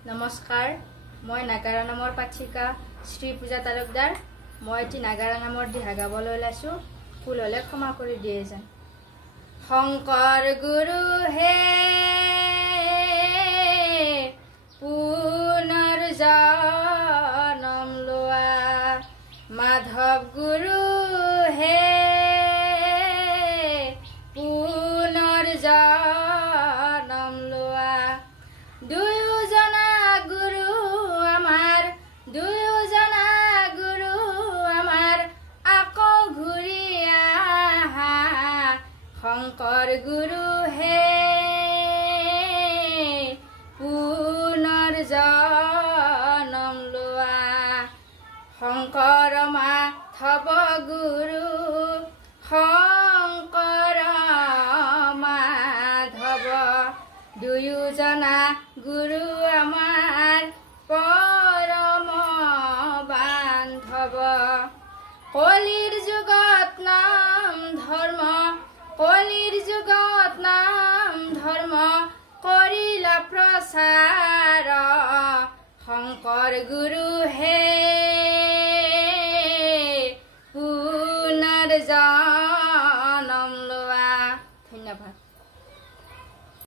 নমস্কাৰ, মই নাগাৰা নামৰ পাচিকা শ্ৰী পূজা তালুকদাৰ। মই এটি নাগাৰা নামৰ দিহা গাবলৈ ওলাইছোঁ। ভুল হ'লে ক্ষমা কৰি দিয়ে যেন। শংকৰ গুৰু হে পুনৰ জনম লোৱা, মাধৱ গুৰু হে পুনৰ জনম লোৱা। দুয়োজনা গুৰু আমাৰ আকৌ ঘূৰি আহা। শংকৰ গুৰু হে পুনৰ জনম লোৱা। শংকৰ মাধৱ গুৰু, শংকৰ মাধৱ, দুয়োজনা গুৰু আমাৰ পৰম বান্ধৱ। কলিৰ যুগত নাম ধৰ্ম, কলিৰ যুগত নাম ধৰ্ম কৰিলা প্ৰচাৰ। শংকৰ গুৰু হে পুনৰ জনম লোৱা। ধন্যবাদ।